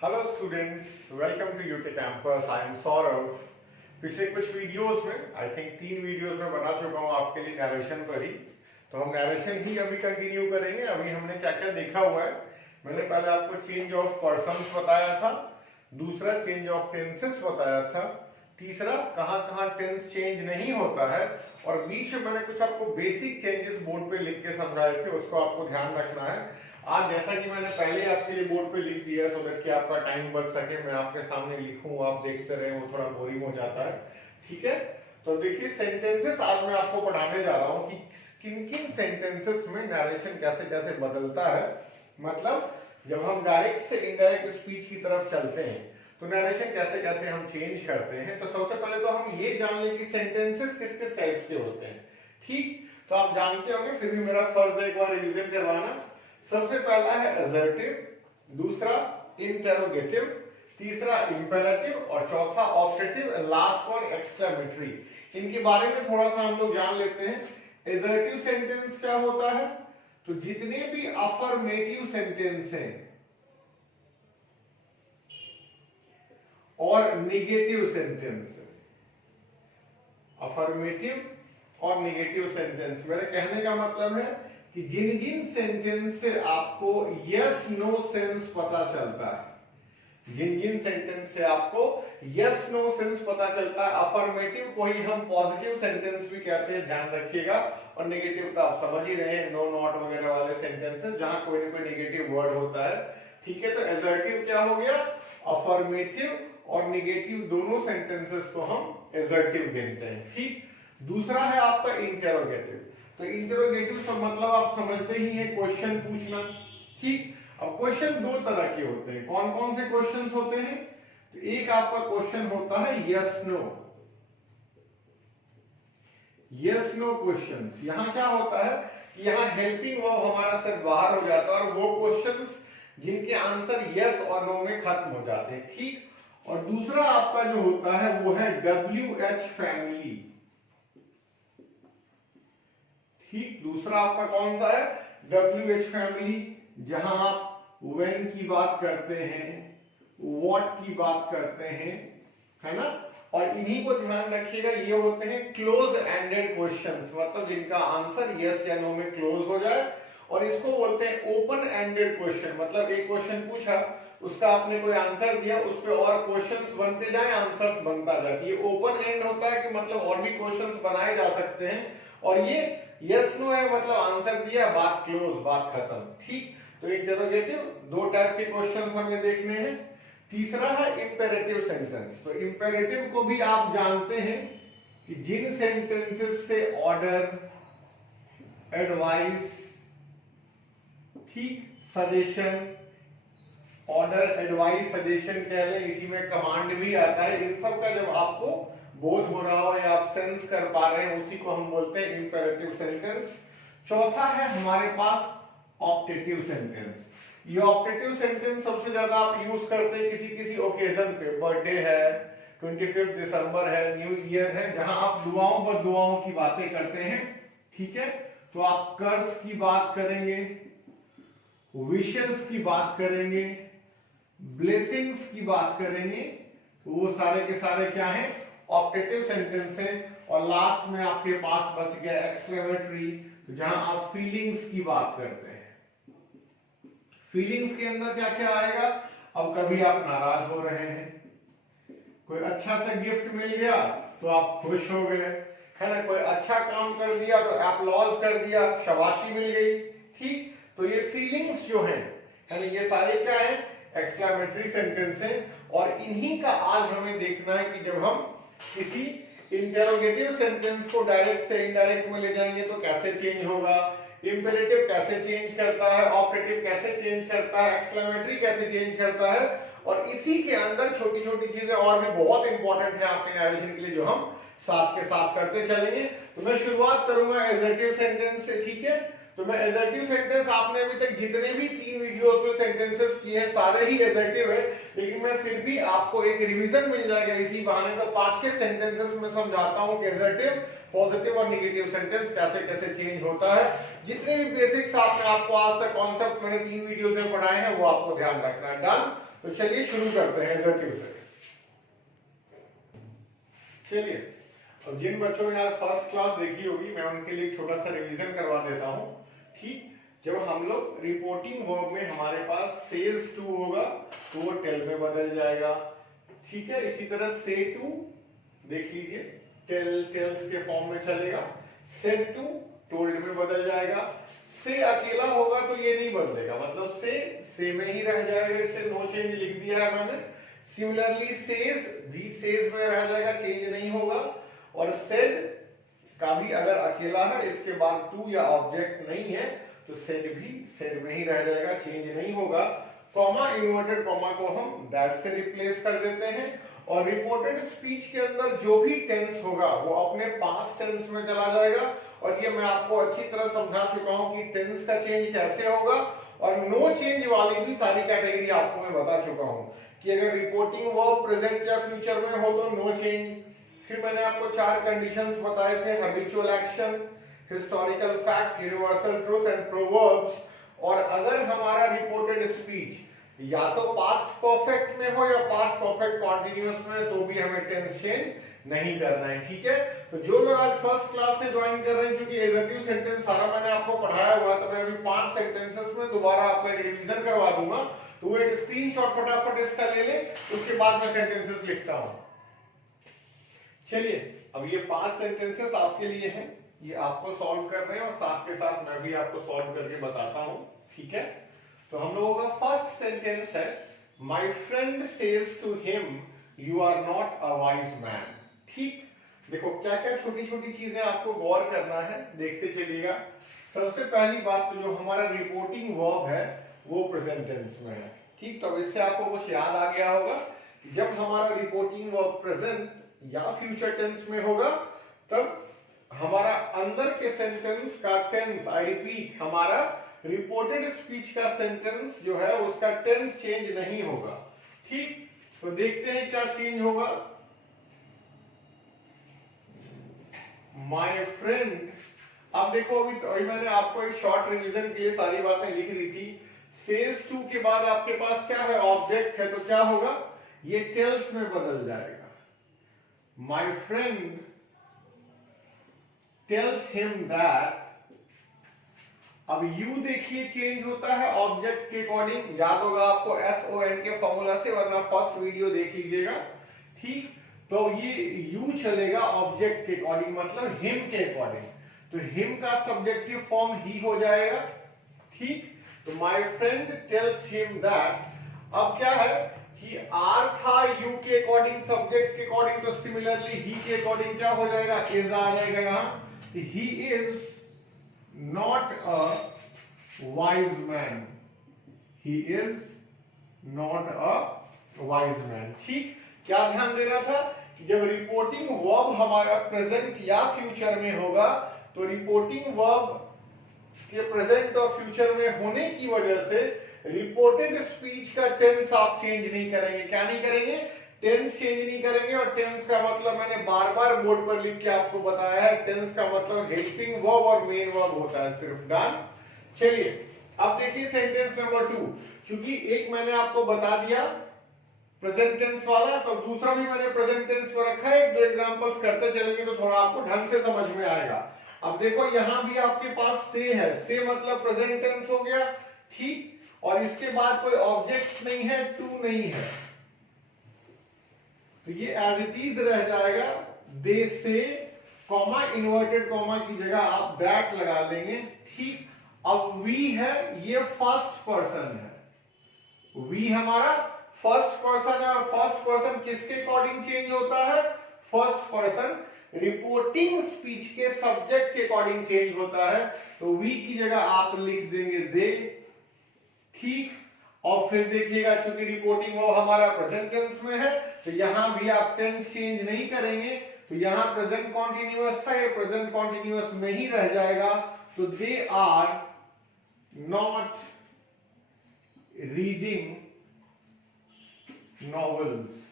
Hello students, welcome to UK campus. I am Saurabh. पिछले कुछ videos में, आई थिंक 3 वीडियोस में बना चुका हूँ आपके लिए नरेशन पर ही। तो हम नरेशन ही अभी कंटिन्यू करेंगे। अभी हमने क्या क्या देखा हुआ है। मैंने पहले आपको चेंज ऑफ पर्सन्स बताया था, दूसरा चेंज ऑफ टेंसेस बताया था, तीसरा कहाँ कहाँ टेंस चेंज नहीं होता है, और बीच में मैंने कुछ आपको बेसिक चेंजेस बोर्ड पे लिख के समझाए थे, उसको आपको ध्यान रखना है। आज जैसा कि मैंने पहले आपके लिए बोर्ड पे लिख दिया सो दैट कि आपका टाइम बच सके, मैं आपके सामने लिखूं, आप देखते रहे, वो थोड़ा बोरिंग हो जाता है। ठीक है, तो देखिए सेंटेंसेस आज मैं आपको पढ़ाने जा रहा हूं कि किन किन सेंटेंसेस में नरेशन कैसे कैसे बदलता है। मतलब जब हम डायरेक्ट से इनडायरेक्ट स्पीच की तरफ चलते हैं तो नरेशन कैसे कैसे हम चेंज करते हैं। तो सबसे पहले तो हम ये जान लें कि सेंटेंसेस किस किस टाइप्स के होते हैं। ठीक, तो आप जानते होंगे, फिर भी मेरा फर्ज है एक बार रिवीजन करवाना। सबसे पहला है असर्टिव, दूसरा इंटेरोगेटिव, तीसरा इंपेरेटिव और चौथा ऑब्जेक्टिव, लास्ट वन एक्सक्लेमेटरी। इनके बारे में थोड़ा सा हम लोग जान लेते हैं। असर्टिव सेंटेंस क्या होता है? तो जितने भी अफर्मेटिव सेंटेंस हैं और नेगेटिव सेंटेंस, अफर्मेटिव और नेगेटिव सेंटेंस, मेरे कहने का मतलब है कि जिन जिन सेंटेंस से आपको यस नो सेंस पता चलता है, जिन जिन सेंटेंस से आपको यस नो सेंस पता चलता है, अफर्मेटिव को ही हम पॉजिटिव सेंटेंस भी कहते हैं, ध्यान रखिएगा। और नेगेटिव का आप समझ ही रहे हैं, नो नॉट वगैरह वाले सेंटेंसेस जहां कोई ना कोई नेगेटिव वर्ड होता है। ठीक है, तो असर्टिव क्या हो गया? अफर्मेटिव और नेगेटिव दोनों सेंटेंसेस को हम असर्टिव गिनते हैं। ठीक, दूसरा है आपका इंटेरोगेटिव। तो इंटेरोगेटिव का मतलब आप समझते ही हैं, क्वेश्चन पूछना। ठीक, अब क्वेश्चन दो तरह के होते हैं। कौन कौन से क्वेश्चंस होते हैं? तो एक आपका क्वेश्चन होता है yes no, yes no questions. यहां क्या होता है कि यहां हेल्पिंग वर्ब हमारा सिर्फ बाहर हो जाता है, और वो क्वेश्चंस जिनके आंसर यस और नो में खत्म हो जाते हैं। ठीक, और दूसरा आपका जो होता है वो है WH फैमिली। ठीक, दूसरा आपका कौन सा है? WH फैमिली, जहां आप when की बात करते हैं, what की बात करते हैं, है ना। और इन्हीं को ध्यान रखिएगा, ये होते हैं क्लोज एंडेड क्वेश्चंस, मतलब जिनका आंसर यस या नो में क्लोज हो जाए। और इसको बोलते हैं ओपन एंडेड क्वेश्चन, मतलब एक क्वेश्चन पूछा, उसका आपने कोई आंसर दिया, उस पे और क्वेश्चंस बनते जाए, आंसर्स बनता जाए। ये ओपन एंड होता है कि मतलब और भी क्वेश्चंस बनाए जा सकते हैं। और ये यस नो है, मतलब आंसर दिया, बात क्लोज, बात खत्म। ठीक, तो इंटेरोगेटिव दो टाइप के क्वेश्चंस हमें देखने हैं। तीसरा है इंपेरेटिव सेंटेंस। तो इंपेरेटिव को भी आप जानते हैं कि जिन सेंटेंसेस से ऑर्डर, एडवाइस, ठीक, सजेशन, ऑर्डर, एडवाइस, सजेशन कह लें, इसी में कमांड भी आता है, इन सब का जब आपको बोध हो रहा हो या आप सेंस कर पा रहे हैं, उसी को हम बोलते हैं इंपेरेटिव सेंटेंस। चौथा है हमारे पास ऑप्टेटिव सेंटेंस। ये ऑप्टेटिव सेंटेंस सबसे ज्यादा आप यूज करते हैं किसी किसी ओकेजन पे, बर्थडे है, 25 दिसंबर है, न्यू ईयर है, जहां आप दुआओं पर दुआओं की बातें करते हैं। ठीक है, तो आप कर्ज की बात करेंगे, विशेस की बात करेंगे, ब्लेसिंग्स की बात करेंगे, वो सारे के सारे क्या हैं? ऑप्टेटिव सेंटेंस है। और लास्ट में आपके पास बच गया एक्सक्लेमेटरी, जहां आप फीलिंग्स की बात करते हैं। फीलिंग्स के अंदर क्या क्या आएगा? अब कभी आप नाराज हो रहे हैं, कोई अच्छा सा गिफ्ट मिल गया तो आप खुश हो गए, है ना, कोई अच्छा काम कर दिया तो एप्लॉज कर दिया, शाबाशी मिल गई। ठीक, तो ये फीलिंग्स जो है ना, ये सारे क्या है? एक्सक्लेमेटरी सेंटेंस है। और इन्हीं का आज हमें देखना है कि जब हम किसी इंटेरोगेटिव सेंटेंस को डायरेक्ट से इनडायरेक्ट में ले जाएंगे तो कैसे चेंज होगा, इंपेरेटिव कैसे चेंज करता है, ऑपरेटिव कैसे चेंज करता है, एक्सक्लेमेटरी कैसे चेंज करता है। और इसी के अंदर छोटी छोटी चीजें और भी बहुत इंपॉर्टेंट है आपके नरेशन के लिए, जो हम साथ के साथ करते चलेंगे। तो मैं शुरुआत करूंगा एडजेक्टिव सेंटेंस से। ठीक है, तो मैं एडजेक्टिव सेंटेंस, आपने अभी तक जितने भी 3 वीडियोस में सेंटेंसेस किए हैं सारे ही एडजेक्टिव है, लेकिन मैं फिर भी आपको एक रिवीजन मिल जाएगा इसी बहाने। तो 5-6 सेंटेंसेस में समझाता हूं कि एडजेक्टिव, पॉजिटिव और नेगेटिव सेंटेंस कैसे कैसे चेंज होता है। जितने भी बेसिक्स आपने आपको आज तक कॉन्सेप्ट मैंने 3 वीडियोस में पढ़ाए हैं वो आपको ध्यान रखना है। डन। तो चलिए शुरू करते हैं एडजेक्टिव से। चलिए, अब जिन बच्चों ने आज फर्स्ट क्लास देखी होगी मैं उनके लिए एक छोटा सा रिवीजन करवा देता हूँ। ठीक, जब हम लोग रिपोर्टिंग वर्ब में हमारे पास सेज टू होगा तो वो टेल में बदल जाएगा। ठीक है, इसी तरह से टू देख लीजिए, टेल टेल्स के फॉर्म में चलेगा। सेड टू टोल्ड में बदल जाएगा। से अकेला होगा तो ये नहीं बदलेगा, मतलब से में ही रह जाएगा, इसलिए नो चेंज लिख दिया है मैंने। सिमिलरली सेज भी सेज में रह जाएगा, चेंज नहीं होगा। और सेड का भी अगर अकेला है, इसके बाद टू या ऑब्जेक्ट नहीं है, तो सेड भी सेड में ही रह जाएगा, चेंज नहीं होगा। कॉमा, इन्वर्टेड कॉमा को हम दैट से रिप्लेस कर देते हैं। और रिपोर्टेड स्पीच के अंदर जो भी टेंस होगा वो अपने पास्ट टेंस में चला जाएगा। और ये मैं आपको अच्छी तरह समझा चुका हूं कि टेंस का चेंज कैसे होगा। और नो चेंज वाली भी सारी कैटेगरी आपको मैं बता चुका हूं कि अगर रिपोर्टिंग वर्ब प्रेजेंट या फ्यूचर में हो तो नो चेंज। फिर मैंने आपको 4 कंडीशंस बताए थे, habitual action, historical fact, universal truth and proverbs. और अगर हमारा रिपोर्टेड स्पीच या तो पास्ट परफेक्ट में हो या पास्ट परफेक्ट कॉन्टिन्यूअस में, तो भी हमें टेंस चेंज नहीं करना है। ठीक है, तो जो लोग आज फर्स्ट क्लास से ज्वाइन कर रहे हैं, क्योंकि एडजेक्टिव सेंटेंस सारा मैंने आपको पढ़ाया हुआ है, तो मैं अभी 5 सेंटेंसेस में दोबारा आपका एक रिवीजन करवा दूंगा। तो वो एक स्क्रीनशॉट फटाफट इसका ले ले, उसके बाद मैं सेंटेंसेस लिखता हूं। चलिए, अब ये 5 सेंटेंसेस आपके लिए हैं, ये आपको सॉल्व कर रहे हैं और साथ के साथ मैं भी आपको सॉल्व करके बताता हूं। ठीक है, तो हम लोगों का फर्स्ट सेंटेंस है, my friend says to him you are not a wise man. ठीक, देखो क्या क्या छोटी छोटी चीजें आपको गौर करना है, देखते चलिएगा। सबसे पहली बात तो जो हमारा रिपोर्टिंग वर्ब है वो प्रेजेंट टेंस में है। ठीक, तो अब इससे आपको कुछ याद आ गया होगा, जब हमारा रिपोर्टिंग वर्ब प्रेजेंट या फ्यूचर टेंस में होगा तब हमारा अंदर के सेंटेंस का टेंस, आई रिपीट, हमारा रिपोर्टेड स्पीच का सेंटेंस जो है उसका टेंस चेंज नहीं होगा। ठीक, तो देखते हैं क्या चेंज होगा। माय फ्रेंड, अब देखो अभी मैंने आपको एक शॉर्ट रिवीजन के लिए सारी बातें लिख दी थी। सेज टू के बाद आपके पास क्या है, ऑब्जेक्ट है, तो क्या होगा, ये टेल्स में बदल जाएगा। My friend tells him that. अब यू देखिए चेंज होता है ऑब्जेक्ट के अकॉर्डिंग, याद होगा आपको SON के फॉर्मूला से, वरना फर्स्ट वीडियो देख लीजिएगा। ठीक, तो ये यू चलेगा ऑब्जेक्ट के अकॉर्डिंग, मतलब हिम के अकॉर्डिंग, तो हिम का सब्जेक्टिव फॉर्म ही हो जाएगा। ठीक, तो my friend tells him that. अब क्या है कि आर था यू के अकॉर्डिंग, सब्जेक्ट के अकॉर्डिंग, तो सिमिलरली ही के अकॉर्डिंग क्या हो जाएगा, इज आ जाएगा यहां। He is not a wise man, he is not a wise man। ठीक, क्या ध्यान देना था कि जब रिपोर्टिंग वर्ब हमारा प्रेजेंट या फ्यूचर में होगा तो रिपोर्टिंग वर्ब के प्रेजेंट और फ्यूचर में होने की वजह से रिपोर्टेड स्पीच का टेंस आप चेंज नहीं करेंगे। क्या नहीं करेंगे, टेंस चेंज नहीं करेंगे। और टेंस का मतलब मैंने बार बार बोर्ड पर लिख के आपको बताया है, टेंस का मतलब हेल्पिंग वर्ब और मेन वर्ब होता है सिर्फ। डन। चलिए, अब देखिए सेंटेंस नंबर 2, क्योंकि एक मैंने आपको बता दिया प्रेजेंट टेंस वाला, तो दूसरा भी मैंने प्रेजेंट टेंस पर रखा है। 1-2 एग्जांपल्स करते चलेंगे तो थोड़ा आपको ढंग से समझ में आएगा। अब देखो यहां भी आपके पास से है, से मतलब प्रेजेंट टेंस हो गया। ठीक, और इसके बाद कोई ऑब्जेक्ट नहीं है, टू नहीं है, तो ये एज इट इज रह जाएगा। दे से, कॉमा, इन्वर्टेड कॉमा की जगह आप दैट लगा लेंगे। ठीक, अब वी है, ये फर्स्ट पर्सन है, वी हमारा फर्स्ट पर्सन है। और फर्स्ट पर्सन किसके अकॉर्डिंग चेंज होता है, फर्स्ट पर्सन रिपोर्टिंग स्पीच के सब्जेक्ट के अकॉर्डिंग चेंज होता है, तो वी की जगह आप लिख देंगे दे। ठीक, और फिर देखिएगा चूंकि रिपोर्टिंग वो हमारा प्रेजेंट टेंस में है, तो यहां भी आप टेंस चेंज नहीं करेंगे, तो यहां प्रेजेंट कॉन्टिन्यूअस था, ये प्रेजेंट कॉन्टिन्यूअस में ही रह जाएगा। तो they are not reading novels,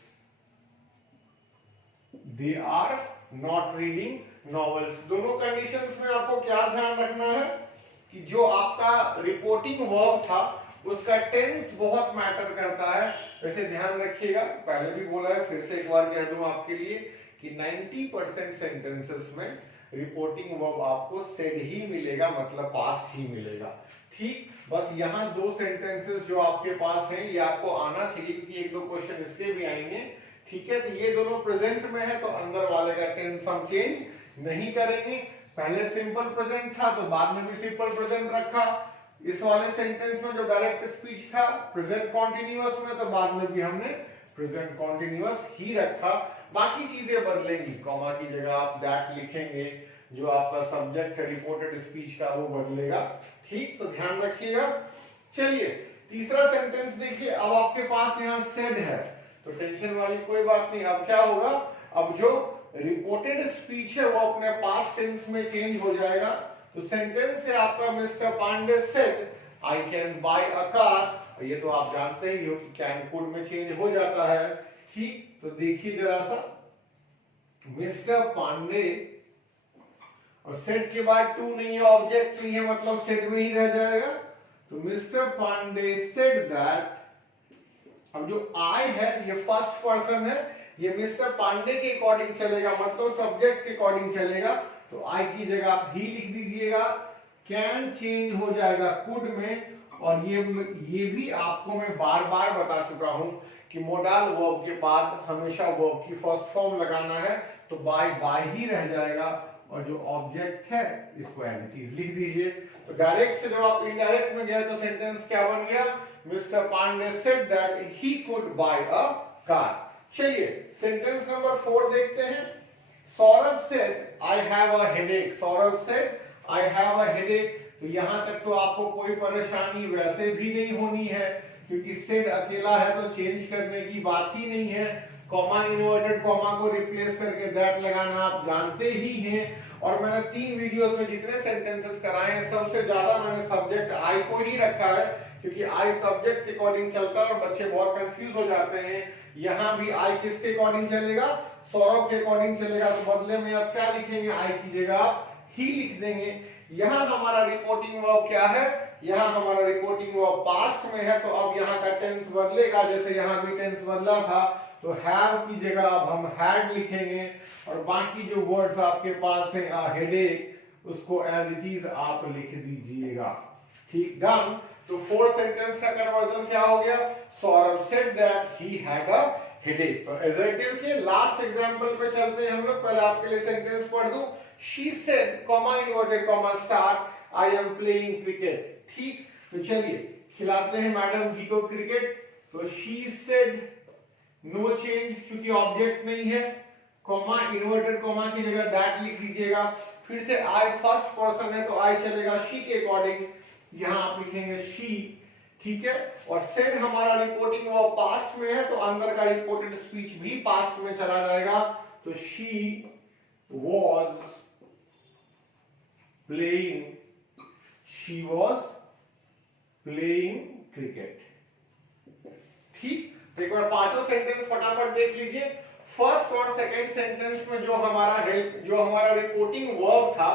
they are not reading novels. दोनों कंडीशंस में आपको क्या ध्यान रखना है कि जो आपका रिपोर्टिंग वर्ब था उसका टेंस बहुत मैटर करता है। वैसे ध्यान रखिएगा, पहले भी बोला है, फिर से एक बार कह दूं आपके लिए कि 90% सेंटेंसेस में रिपोर्टिंग वर्ब आपको सेड ही मिलेगा, मतलब पास्ट ही मिलेगा। ठीक, बस यहाँ दो सेंटेंसेस जो आपके पास हैं ये आपको आना चाहिए, क्योंकि एक दो क्वेश्चन इसके भी आएंगे। ठीक है, तो ये दोनों प्रेजेंट में है तो अंदर वाले का टेंस हम चेंज नहीं करेंगे। पहले सिंपल प्रेजेंट था तो बाद में भी सिंपल प्रेजेंट रखा। इस वाले सेंटेंस में जो डायरेक्ट स्पीच था प्रेजेंट कॉन्टिन्यूअस में, तो बाद में भी हमने प्रेजेंट कॉन्टिन्यूअस ही रखा। बाकी चीजें बदलेंगी, कॉमा की जगह आप दैट लिखेंगे, जो आपका सब्जेक्ट है रिपोर्टेड स्पीच का वो बदलेगा। ठीक, तो ध्यान रखिएगा। चलिए तीसरा सेंटेंस देखिए, अब आपके पास यहाँ सेड है तो टेंशन वाली कोई बात नहीं। अब क्या होगा, अब जो रिपोर्टेड स्पीच है वो अपने पास्ट टेंस में चेंज हो जाएगा। तो सेंटेंस है आपका mister Pandey said I can buy a car. ये तो आप जानते ही हो कि कैन कुड में चेंज हो जाता है। ठीक, तो देखिए जरा सा, मिस्टर पांडे और सेड के बाद टू नहीं है, ऑब्जेक्ट नहीं है, मतलब सेड में ही रह जाएगा। तो मिस्टर पांडे सेड दैट, अब जो आई है ये फर्स्ट पर्सन है, ये मिस्टर पांडे के अकॉर्डिंग चलेगा, मतलब सब्जेक्ट के अकॉर्डिंग चलेगा। तो आई की जगह आप ही लिख दीजिएगा, कैन चेंज हो जाएगा कुड में। और ये भी आपको मैं बार बार बता चुका हूं कि मोडाल वर्ब के बाद हमेशा वर्ब की फर्स्ट फॉर्म लगाना है, तो बाय ही रह जाएगा और जो ऑब्जेक्ट है इसको एज इट इज लिख दीजिए। तो डायरेक्ट से जब आप इनडायरेक्ट में गए तो सेंटेंस क्या बन गया, mister Pandey said that he could buy a car. चलिए सेंटेंस नंबर 4 देखते हैं। Saurabh said I have a headache. Saurabh said I have a headache. तो यहां तक तो आपको कोई परेशानी वैसे भी नहीं होनी है, क्योंकि सेड अकेला है तो चेंज करने की बात ही नहीं है। कॉमा इन्वर्टेड कॉमा को रिप्लेस करके दैट लगाना आप जानते ही हैं। और मैंने 3 वीडियोस में जितने सेंटेंसेस कराए हैं सबसे ज्यादा मैंने सब्जेक्ट आई को ही रखा है, क्योंकि आई सब्जेक्ट के अकॉर्डिंग चलता है और बच्चे बहुत कंफ्यूज हो जाते हैं। यहाँ भी आई किसके अकॉर्डिंग चलेगा, सौरभ के अकॉर्डिंग चलेगा। तो बदले में आप क्या लिखेंगे, आई की जगह आप ही लिख देंगे। यहाँ हमारा रिपोर्टिंग वर्ब क्या है, यहाँ हमारा रिपोर्टिंग वर्ब पास्ट में है, तो अब यहाँ का टेंस बदलेगा। जैसे यहाँ भी टेंस बदला था तो हैव की जगह अब हम हैड लिखेंगे, और बाकी जो वर्ड्स आपके पास हैं हेडेक उसको एज इट इज आप लिख दीजिएगा। ठीक, डन। तो 4 सेंटेंस का कन्वर्जन क्या हो गया, Saurabh said that he had a headache. तो एजर्टिव के लास्ट एग्जांपल पे चलते हैं हम लोग। पहले आपके लिए सेंटेंस पढ़ दूं। She said comma inverted comma start I am playing cricket. ठीक, तो चलिए खिलाते हैं मैडम जी को क्रिकेट। तो शी सेड नो चेंज, क्योंकि ऑब्जेक्ट नहीं है, कॉमा इन्वर्टेड कॉमा की जगह दैट लिख दीजिएगा। फिर से आई फर्स्ट पर्सन है तो आई चलेगा शी के अकॉर्डिंग, यहां आप लिखेंगे शी। ठीक है, और सेड हमारा रिपोर्टिंग वो पास्ट में है तो अंदर का रिपोर्टेड स्पीच भी पास्ट में चला जाएगा। तो शी वॉज प्लेइंग क्रिकेट। ठीक, तो एक बार पांचों सेंटेंस फटाफट देख लीजिए। फर्स्ट और सेकंड सेंटेंस में जो हमारा रिपोर्टिंग वर्ब था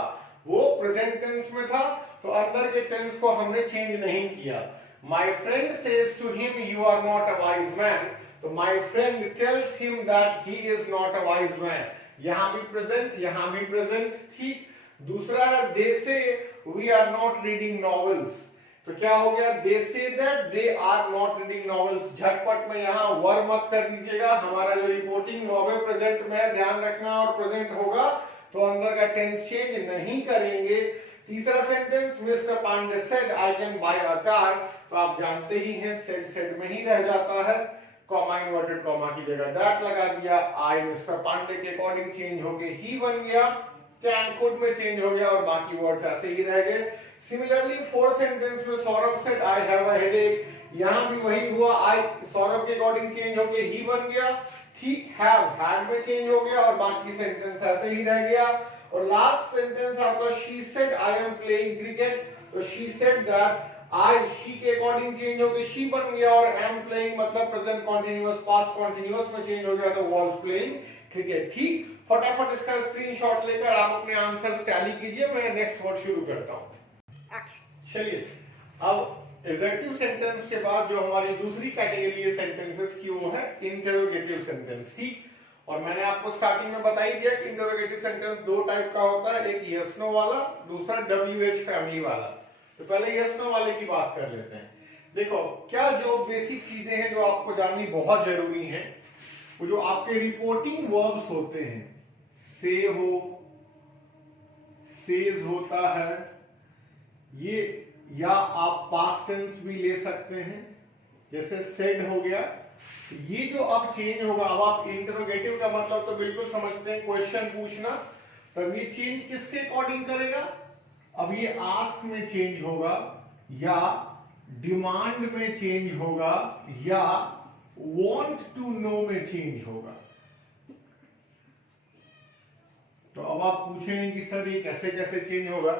वो प्रेजेंट टेंस में था, तो अंदर के टेंस को हमने चेंज नहीं किया। My friend says to him you are not a wise man, तो my friend tells him that he is not a wise man. यहां भी प्रेजेंट, यहां भी प्रेजेंट। ठीक, दूसरा है they say we are not reading novels, तो क्या हो गया, they say that they are not reading novels. झटपट में यहाँ वर मत कर दीजिएगा, हमारा जो रिपोर्टिंग वर्ब है प्रेजेंट में ध्यान रखना, और प्रेजेंट होगा तो अंदर का टेंस चेंज नहीं करेंगे। तीसरा sentence mister Pandey said I can buy a car, तो आप जानते ही हैं सेड में ही रह जाता है। कॉमा इन्वर्टेड कॉमा की जगह दैट लगा दिया। आई मिस्टर पांडे के अकॉर्डिंग चेंज होके ही बन गया, कैन कुड में चेंज हो गया और बाकी वर्ड्स ऐसे ही रह गए। सिमिलरली 4th सेंटेंस में Saurabh said I have a headache, यहां भी वही हुआ, आई सौरभ के अकॉर्डिंग चेंज होके ही बन गया। ठीक, हैव हैड में चेंज हो गया और बाकी सेंटेंस ऐसे ही रह गया। और लास्ट सेंटेंस आपका she said I am playing cricket, तो she said that I she के अकॉर्डिंग चेंज होके शी बन गया, और एम प्लेइंग मतलब प्रेजेंट कंटीन्यूअस पास्ट कंटीन्यूअस में चेंज हो गया तो वाज प्लेइंग क्रिकेट। ठीक, फटाफट इसका स्क्रीनशॉट लेकर आप अपने आंसर्स टैली कीजिए। मैं नेक्स्ट वर्ड शुरू करता हूं। चलिए अब एडजेक्टिव सेंटेंस के बाद जो हमारी दूसरी कैटेगरी है सेंटेंसेस की, वो है इंटरोगेटिव सेंटेंस। ठीक, और मैंने आपको स्टार्टिंग में बता ही दिया कि इंटरोगेटिव सेंटेंस दो टाइप का होता है, एक यस नो वाला, दूसरा WH फैमिली वाला। तो पहले यस नो वाले की बात कर लेते हैं। देखो, क्या जो बेसिक चीजें हैं जो आपको जाननी बहुत जरूरी हैं, वो जो आपके रिपोर्टिंग वर्ब्स होते हैं, से हो, सेज होता है, ये, या आप पास्ट टेंस भी ले सकते हैं, जैसे सेड हो गया। ये जो अब चेंज होगा, अब आप इंटरोगेटिव का मतलब तो बिल्कुल समझते हैं, क्वेश्चन पूछना। तब ये चेंज किसके अकॉर्डिंग करेगा? अब ये आस्क में चेंज होगा, या डिमांड में चेंज होगा, या वांट टू नो में चेंज होगा। तो अब आप पूछेंगे कि सर ये कैसे कैसे चेंज होगा,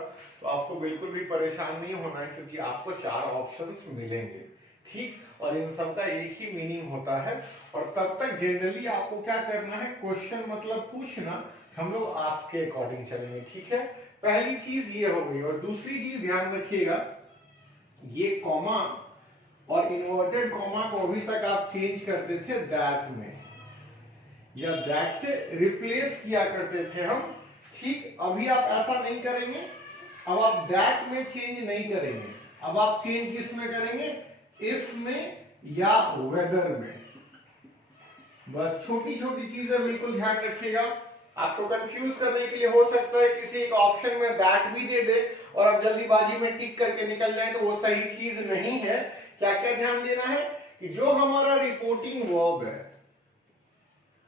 तो आपको बिल्कुल भी परेशान नहीं होना है, क्योंकि आपको 4 ऑप्शंस मिलेंगे। ठीक, और इन सब का एक ही मीनिंग होता है। और तब तक जनरली आपको क्या करना है, क्वेश्चन मतलब पूछना, हम लोग आस्क के अकॉर्डिंग चलेंगे। ठीक है, पहली चीज ये हो गई। और दूसरी चीज ध्यान रखिएगा, ये कॉमा और इन्वर्टेड कॉमा को अभी तक आप चेंज करते थे दैट में, या दैट से रिप्लेस किया करते थे हम। ठीक, अभी आप ऐसा नहीं करेंगे। अब आप दैट में चेंज नहीं करेंगे, अब आप चेंज किस में करेंगे, इफ में या वेदर में। बस छोटी छोटी चीजें बिल्कुल ध्यान रखिएगा। आपको कंफ्यूज करने के लिए हो सकता है किसी एक ऑप्शन में दैट भी दे दे और आप जल्दीबाजी में टिक करके निकल जाए, तो वो सही चीज नहीं है। क्या क्या ध्यान देना है कि जो हमारा रिपोर्टिंग वर्ब है,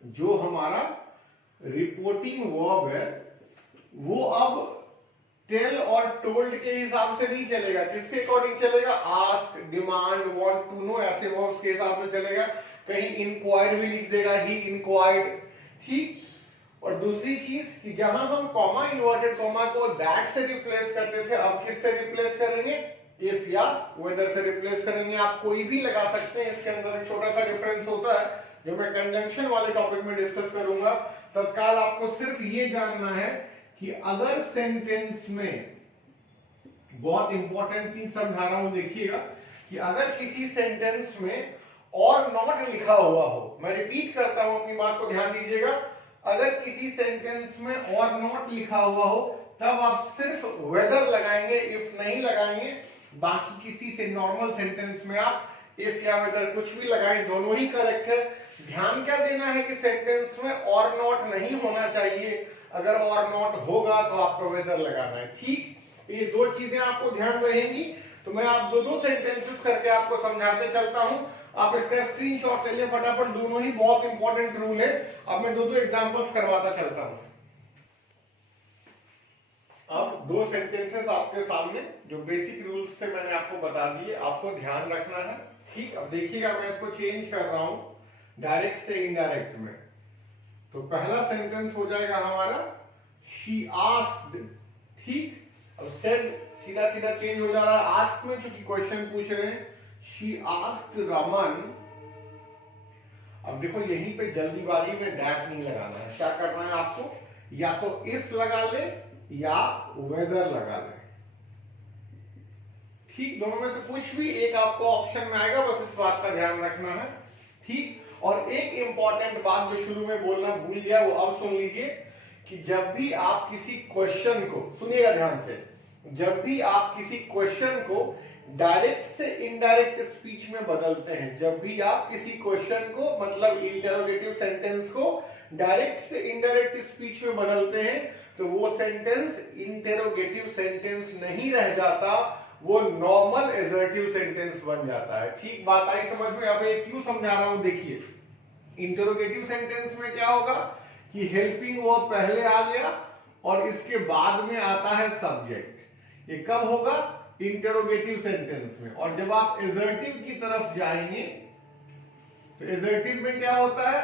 जो हमारा रिपोर्टिंग वर्ब है, वो अब टेल और टोल्ड के हिसाब से नहीं चलेगा। किसके अकॉर्डिंग चलेगा? Ask, demand, want to know, ऐसे वर्ब्स के हिसाब से चलेगा। कहीं इंक्वायर भी लिख देगा, ही इंक्वायर्ड। ठीक, और दूसरी चीज कि जहां हम कॉमा, इन्वर्टेड कॉमा को दैट से रिप्लेस करते थे, अब किससे रिप्लेस करेंगे? इफ या वेदर से रिप्लेस करेंगे। आप कोई भी लगा सकते हैं, इसके अंदर एक छोटा सा डिफरेंस होता है जो मैं कंजंक्शन वाले टॉपिक में डिस्कस करूंगा। तत्काल आपको सिर्फ ये जानना है कि अगर सेंटेंस में, बहुत इंपॉर्टेंट चीज समझा रहा हूं, देखिएगा कि अगर किसी सेंटेंस में और नॉट लिखा हुआ हो, मैं रिपीट करता हूं, अपनी बात को ध्यान दीजिएगा, अगर किसी सेंटेंस में और नॉट लिखा हुआ हो, तब आप सिर्फ वेदर लगाएंगे, इफ नहीं लगाएंगे। बाकी किसी से नॉर्मल सेंटेंस में आप इफ या वेदर कुछ भी लगाएं, दोनों ही करेक्ट है। ध्यान क्या देना है कि सेंटेंस में और नॉट नहीं होना चाहिए, अगर और नॉट होगा तो आपको वेदर लगाना है। ठीक, ये दो चीजें आपको ध्यान रहेंगी। तो मैं आप दो सेंटेंसेस करके आपको समझाते चलता हूं, आप इसका स्क्रीनशॉट ले लें फटाफट। दोनों ही बहुत इंपॉर्टेंट रूल है। अब मैं दो एग्जांपल्स करवाता चलता हूं। अब 2 सेंटेंसेस आपके सामने, जो बेसिक रूल्स से मैंने आपको बता दिए, आपको ध्यान रखना है। ठीक, अब देखिएगा मैं इसको चेंज कर रहा हूं डायरेक्ट से इनडायरेक्ट में। तो पहला सेंटेंस हो जाएगा हमारा शी आस्क्ड। ठीक, अब सेड सीधा सीधा चेंज हो जा रहा है आस्क में, चूंकि क्वेश्चन पूछ रहे हैं। She asked Raman. अब देखो यहीं पे जल्दीबाजी में डैट नहीं लगाना है। क्या करना है आपको? या तो इफ लगा ले या वेदर लगा ले। ठीक, दोनों में से कुछ भी एक आपको ऑप्शन में आएगा, बस इस बात का ध्यान रखना है। ठीक, और एक इंपॉर्टेंट बात जो शुरू में बोलना भूल गया, वो अब सुन लीजिए कि जब भी आप किसी क्वेश्चन को, सुनिएगा ध्यान से, जब भी आप किसी क्वेश्चन को डायरेक्ट से इनडायरेक्ट स्पीच में बदलते हैं, जब भी आप किसी क्वेश्चन को, मतलब इंटरोगेटिव सेंटेंस को डायरेक्ट से इनडायरेक्ट स्पीच में बदलते हैं, तो वो सेंटेंस इंटरोगेटिव सेंटेंस नहीं रह जाता, वो नॉर्मल एसर्टिव सेंटेंस बन जाता है। ठीक, बात आई समझ में? अब ये क्यों समझा रहा हूं, देखिए। इंटरोगेटिव सेंटेंस में क्या होगा कि हेल्पिंग वर्ब पहले आ गया और इसके बाद में आता है सब्जेक्ट। ये कब होगा? इंटरोगेटिव सेंटेंस में। और जब आप एसर्टिव की तरफ जाएंगे तो एसर्टिव में क्या होता है?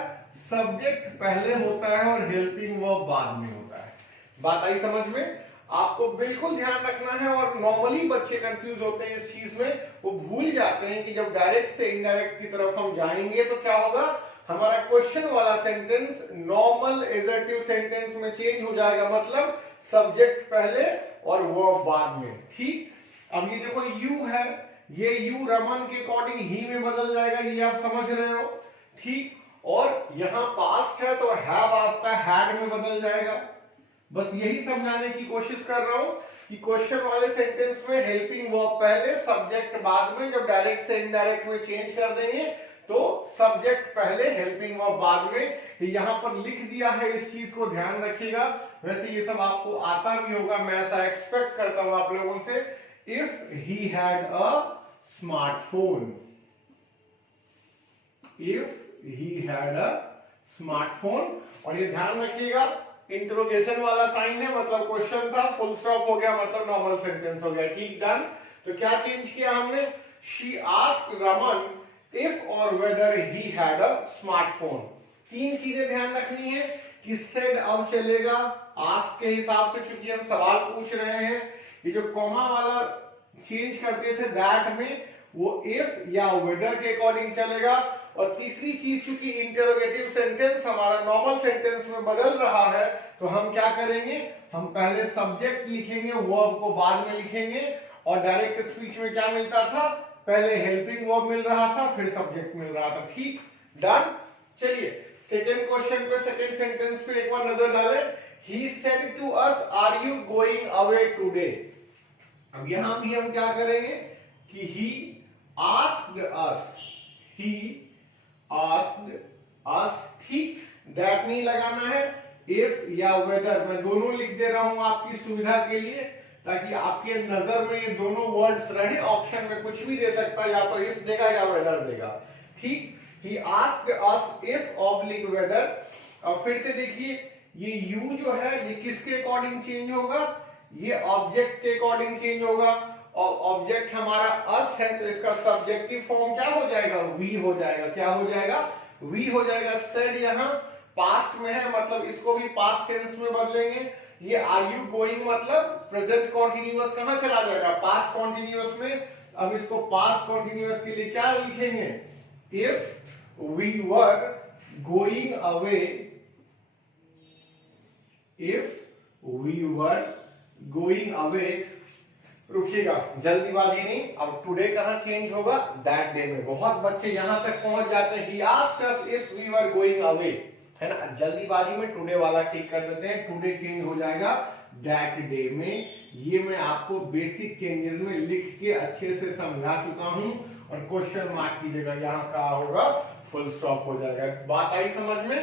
सब्जेक्ट पहले होता है और हेल्पिंग वर्ब बाद में होता है। बात आई समझ में? आपको बिल्कुल ध्यान रखना है। और नॉर्मली बच्चे कंफ्यूज होते हैं इस चीज में, वो भूल जाते हैं कि जब डायरेक्ट से इनडायरेक्ट की तरफ हम जाएंगे तो क्या होगा, हमारा क्वेश्चन वाला सेंटेंस नॉर्मल एसर्टिव सेंटेंस में चेंज हो जाएगा, मतलब सब्जेक्ट पहले और वर्ब बाद में। ठीक, अब ये देखो यू है, ये यू रमन के अकॉर्डिंग ही में बदल जाएगा, ये आप समझ रहे हो, ठीक। और यहां पास्ट है तो हैव आपका हैड में बदल जाएगा। बस यही समझाने की कोशिश कर रहा हूं कि क्वेश्चन वाले सेंटेंस में हेल्पिंग वर्ब पहले, सब्जेक्ट बाद में। जब डायरेक्ट से इनडायरेक्ट में चेंज कर देंगे तो सब्जेक्ट पहले, हेल्पिंग वर्ब बाद में। यहां पर लिख दिया है, इस चीज को ध्यान रखिएगा। वैसे ये सब आपको आता भी होगा, मैं ऐसा एक्सपेक्ट करता हूं आप लोगों से। If he had a smartphone, if he had a smartphone. और ये ध्यान रखिएगा, इंट्रोगेशन वाला साइन है मतलब क्वेश्चन था, फुल स्टॉप हो गया मतलब नॉर्मल सेंटेंस हो गया, ठीक। डन। तो क्या चेंज किया हमने, शी आस्क्ड रमन इफ और weather he had a smartphone. तीन चीजें ध्यान रखनी है कि सेड अब चलेगा आस्क के हिसाब से, चूंकि हम सवाल पूछ रहे हैं। ये जो कॉमा वाला चेंज करते थे दैट में, वो इफ या वेदर के अकॉर्डिंग चलेगा। और तीसरी चीज, चूंकि इंटरोगेटिव सेंटेंस हमारा नॉर्मल सेंटेंस में बदल रहा है, तो हम क्या करेंगे, हम पहले सब्जेक्ट लिखेंगे, वर्ब को बाद में लिखेंगे। और डायरेक्ट स्पीच में क्या मिलता था, पहले हेल्पिंग वर्ब मिल रहा था, फिर सब्जेक्ट मिल रहा था, ठीक। डन। चलिए सेकेंड क्वेश्चन पे, सेकेंड सेंटेंस पे एक बार नजर डालें। He said to us are you going away today. अब यहां भी हम क्या करेंगे कि ही आस्क्ड अस, ही आस्क्ड अस, ठीक। दैट नहीं लगाना है, इफ या वेदर मैं दोनों लिख दे रहा हूं आपकी सुविधा के लिए, ताकि आपके नजर में ये दोनों वर्ड्स रहे। ऑप्शन में कुछ भी दे सकता है, या तो इफ देगा या वेदर देगा, ठीक। He asked us if oblique whether. अब फिर से देखिए, ये यू जो है ये किसके अकॉर्डिंग चेंज होगा, ये ऑब्जेक्ट के अकॉर्डिंग चेंज होगा। और ऑब्जेक्ट हमारा अस है, तो इसका सब्जेक्टिव फॉर्म क्या हो जाएगा, वी हो जाएगा। क्या हो जाएगा, वी हो जाएगा। सेड यहाँ पास्ट में है, मतलब इसको भी पास्ट टेंस में बदलेंगे। ये आर यू गोइंग मतलब प्रेजेंट कॉन्टिन्यूअस कहां चला जाएगा, पास्ट कॉन्टिन्यूअस में। अब इसको पास्ट कॉन्टिन्यूअस के लिए क्या लिखेंगे, if we were going away, if we were going away. रुकिएगा, जल्दीबाजी नहीं। अब टुडे कहां चेंज होगा, दैट डे में। बहुत बच्चे यहां तक पहुंच जाते हैं, he asked us if we were going away, है ना। जल्दीबाजी में टुडे वाला ठीक कर देते हैं, टुडे चेंज हो जाएगा दैट डे में। ये मैं आपको बेसिक चेंजेस में लिख के अच्छे से समझा चुका हूं। और क्वेश्चन मार्क की जगह यहां का होगा फुल स्टॉप हो जाएगा। बात आई समझ में।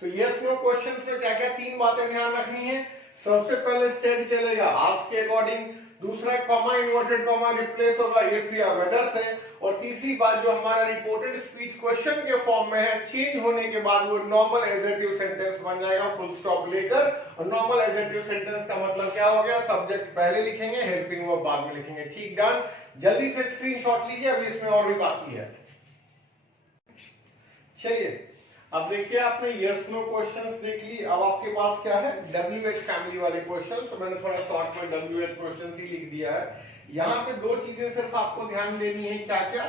तो यस नो क्वेश्चन में क्या क्या तीन बातें ध्यान रखनी है। सबसे पहले सेड चलेगा आस्क के अकॉर्डिंग, दूसरा कॉमा इन्वर्टेड कॉमा रिप्लेस होगा इफ या वेदर से। और तीसरी बात जो हमारा रिपोर्टेड स्पीच क्वेश्चन के फॉर्म में है, चेंज होने के बाद वो नॉर्मल एडजेक्टिव सेंटेंस बन जाएगा फुल स्टॉप लेकर। और नॉर्मल एडजेक्टिव सेंटेंस का मतलब क्या हो गया, सब्जेक्ट पहले लिखेंगे, हेल्पिंग वर्ब बाद में लिखेंगे, ठीक। डन। जल्दी से स्क्रीनशॉट लीजिए, अभी इसमें और भी बाकी है। चलिए अब देखिए, आपने यस नो क्वेश्चंस देख ली। अब आपके पास क्या है, WH फैमिली वाले क्वेश्चन। तो मैंने थोड़ा शॉर्ट में WH क्वेश्चंस ही लिख दिया है। यहाँ पे दो चीजें सिर्फ आपको ध्यान देनी है, क्या क्या,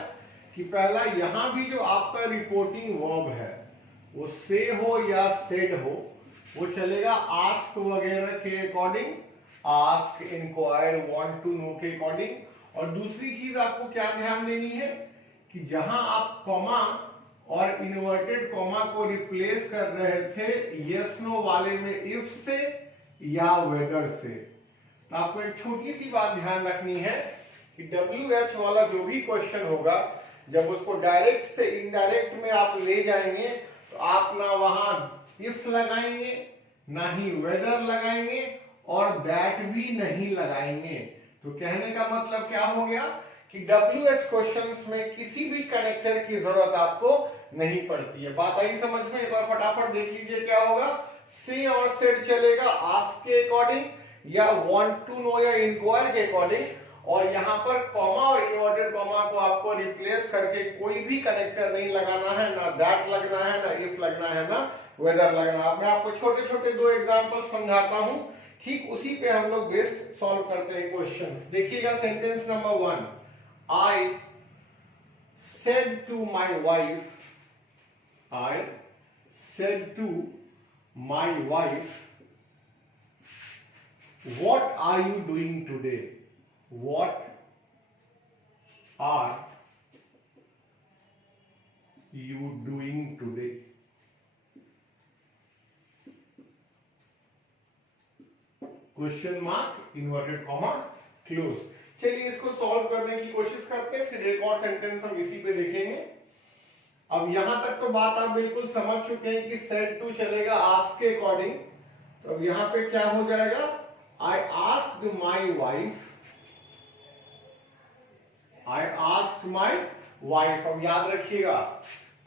कि पहला यहाँ भी जो आपका रिपोर्टिंग वर्ब है वो से हो या सेड हो, वो चलेगा आस्क वगैरह के according, ask, inquire, want to know के अकॉर्डिंग। और दूसरी चीज आपको क्या ध्यान देनी है कि जहां आप कॉमा और इन्वर्टेड कॉमा को रिप्लेस कर रहे थे यस नो वाले में इफ से या वेदर से, तो आपको एक छोटी सी बात ध्यान रखनी है कि WH वाला जो भी क्वेश्चन होगा, जब उसको डायरेक्ट से इनडायरेक्ट में आप ले जाएंगे तो आप ना वहां इफ लगाएंगे, ना ही वेदर लगाएंगे, और दैट भी नहीं लगाएंगे। तो कहने का मतलब क्या हो गया कि WH क्वेश्चंस में किसी भी कनेक्टर की जरूरत आपको नहीं पड़ती है। बात आई समझ में। एक बार फटाफट देख लीजिए क्या होगा। से और सेड चलेगा आस्क के अकॉर्डिंग या वांट टू नो या इंक्वायर के अकॉर्डिंग। और यहां पर कॉमा और इन्वर्टेड कॉमा को आपको रिप्लेस करके कोई भी कनेक्टर नहीं लगाना है, ना दैट लगना है, ना इफ लगना है, ना वेदर लगना है। मैं आपको छोटे छोटे दो एग्जांपल समझाता हूं, ठीक उसी पे हम लोग बेस्ट सॉल्व करते हैं क्वेश्चंस। देखिएगा sentence number 1, I said to my wife, I said to my wife, what are you doing today? What are you doing today? Question mark, inverted comma, close. चलिए इसको सॉल्व करने की कोशिश करते हैं, फिर एक और सेंटेंस हम इसी पे देखेंगे। अब यहां तक तो बात आप बिल्कुल समझ चुके हैं कि सेड टू चलेगा आस्क के अकॉर्डिंग। तो अब यहां पे क्या हो जाएगा, I asked my wife, I asked my wife. अब याद रखिएगा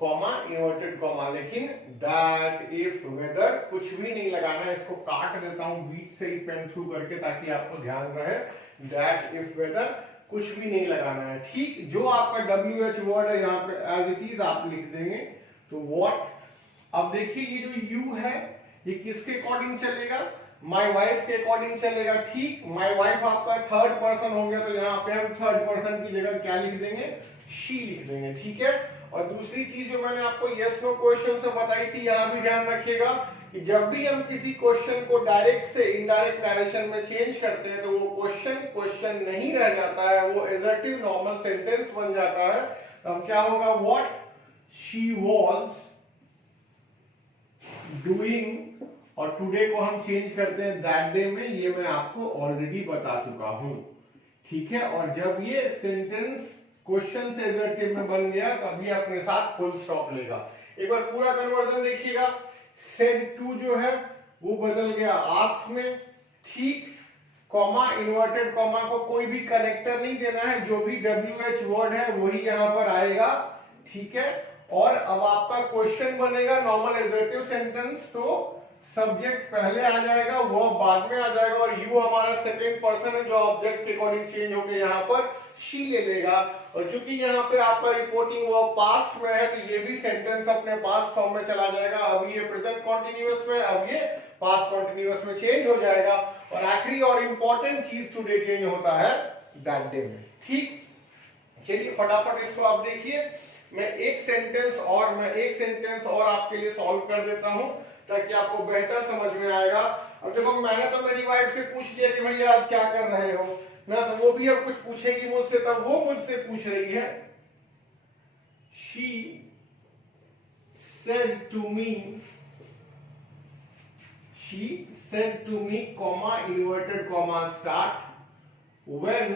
कॉमा, इन्वर्टेड कॉमा, लेकिन दैट इफ वेदर कुछ भी नहीं लगाना है। इसको काट देता हूं बीच से ही पेन थ्रू करके ताकि आपको ध्यान रहे। दैट इफ वेदर कुछ भी नहीं लगाना है, ठीक। जो आपका WH वर्ड है यहाँ पे एज इट इज आप लिख देंगे। तो व्हाट, अब देखिए ये जो यू है ये किसके अकॉर्डिंग चलेगा, माय वाइफ के अकॉर्डिंग चलेगा, ठीक। माय वाइफ आपका थर्ड पर्सन हो गया, तो यहाँ पे हम थर्ड पर्सन की जगह क्या लिख देंगे, शी लिख देंगे, ठीक है। और दूसरी चीज जो मैंने आपको यस नो क्वेश्चन से बताई थी, यहां भी ध्यान रखिएगा कि जब भी हम किसी क्वेश्चन को डायरेक्ट से इनडायरेक्ट नरेशन में चेंज करते हैं तो वो क्वेश्चन नहीं रह जाता है, वो एजर्टिव नॉर्मल सेंटेंस बन जाता है। तो अब क्या होगा, व्हाट शी वाज डूइंग, और टुडे को हम चेंज करते हैं दैट डे में, ये मैं आपको ऑलरेडी बता चुका हूं, ठीक है। और जब ये सेंटेंस क्वेश्चन से एडजेक्टिव में बन गया तो अभी अपने साथ फुल स्टॉप लेगा। एक बार पूरा कन्वर्जन देखिएगा, सेड टू जो है वो बदल गया आस्क में, ठीक। कॉमा, इन्वर्टेड कॉमा को कोई भी कनेक्टर नहीं देना है, जो भी WH वर्ड है वही यहां पर आएगा, ठीक है। और अब आपका क्वेश्चन बनेगा नॉर्मल एडजेक्टिव सेंटेंस, तो सब्जेक्ट पहले आ जाएगा, वो बाद में आ जाएगा, और यू हमारा सेकंड पर्सन है जो ऑब्जेक्ट के अकॉर्डिंग चेंज होकर यहाँ पर शी ले लेगा। और चूंकि यहाँ पे आपका रिपोर्टिंग वो पास्ट में है तो ये भी सेंटेंस अपने पास्ट फॉर्म में चला जाएगा। अब ये प्रेजेंट कॉन्टिन्यूअस में, अब ये पास्ट कॉन्टिन्यूअस में चेंज हो जाएगा। और आखिरी और इंपॉर्टेंट चीज टुडे चेंज होता है दैट डे में, ठीक। चलिए फटाफट इसको आप देखिए, मैं एक सेंटेंस और आपके लिए सॉल्व कर देता हूं ताकि आपको बेहतर समझ में आएगा। अब देखो मैंने तो मेरी वाइफ से पूछ लिया कि भैया आज क्या कर रहे हो ना, तो वो भी अब कुछ पूछेगी मुझसे, तब वो मुझसे पूछ रही है, she said to me comma inverted comma start, when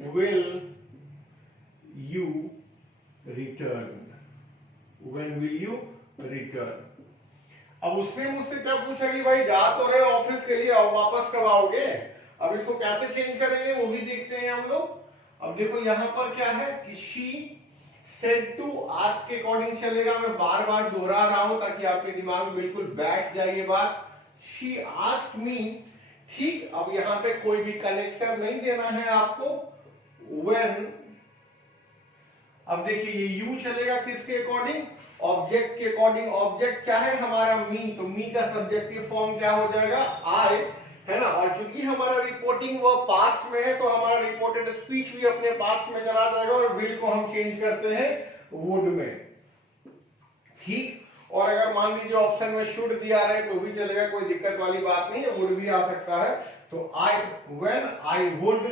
will you return, when will you return। अब उसने मुझसे क्या पूछा कि भाई जा तो रहे ऑफिस के लिए, अब वापस कब आओगे। अब इसको कैसे चेंज करेंगे वो भी देखते हैं हम लोग। अब देखो यहां पर क्या है कि she said to ask के अकॉर्डिंग चलेगा, मैं बार बार दोहरा रहा हूं ताकि आपके दिमाग में बिल्कुल बैठ जाए ये बात। she asked me, ठीक। अब यहां पे कोई भी कनेक्टर नहीं देना है आपको। when, अब देखिए ये यू चलेगा किसके अकॉर्डिंग, ऑब्जेक्ट के अकॉर्डिंग। ऑब्जेक्ट क्या है हमारा, मी, तो मी का सब्जेक्टिव फॉर्म क्या हो जाएगा, आई, है ना। और चूंकि हमारा रिपोर्टिंग वो पास्ट में है तो हमारा रिपोर्टेड स्पीच भी अपने पास्ट में चला जाएगा, और विल को हम चेंज करते हैं वुड में, ठीक। और अगर मान लीजिए ऑप्शन में शुड दिया रहे तो भी चलेगा, कोई दिक्कत वाली बात नहीं है, वुड भी आ सकता है। तो when I would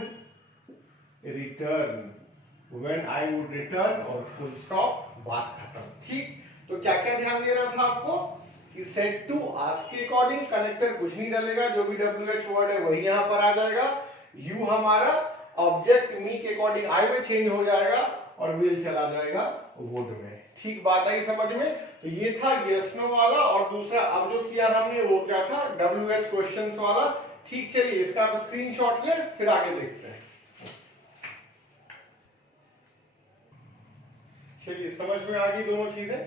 return, when I would return, और फुल स्टॉप, बात खत्म, ठीक। तो क्या क्या ध्यान देना था आपको कि सेड टू आस्क के अकॉर्डिंग कनेक्टर कुछ नहीं डलेगा, जो भी WH वर्ड है वही यहां पर आ जाएगा। यू हमारा ऑब्जेक्ट मी के अकॉर्डिंग आई में चेंज हो जाएगा, और विल चला जाएगा वुड में, ठीक। बात आई समझ में। तो ये था यस नो वाला, और दूसरा अब जो किया हमने वो क्या था, WH क्वेश्चंस वाला, ठीक। चलिए इसका स्क्रीनशॉट ले, फिर आगे देखते हैं। चलिए समझ में आ गई दोनों चीजें,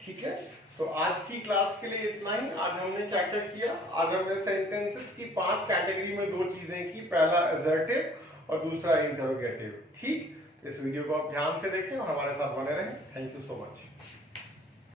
ठीक है। तो आज की क्लास के लिए इतना ही। आज हमने क्या क्या किया, आज हमने सेंटेंसेस की 5 कैटेगरी में 2 चीजें की, पहला असर्टिव और दूसरा इंटरोगेटिव, ठीक। इस वीडियो को आप ध्यान से देखें और हमारे साथ बने रहें। Thank you so much.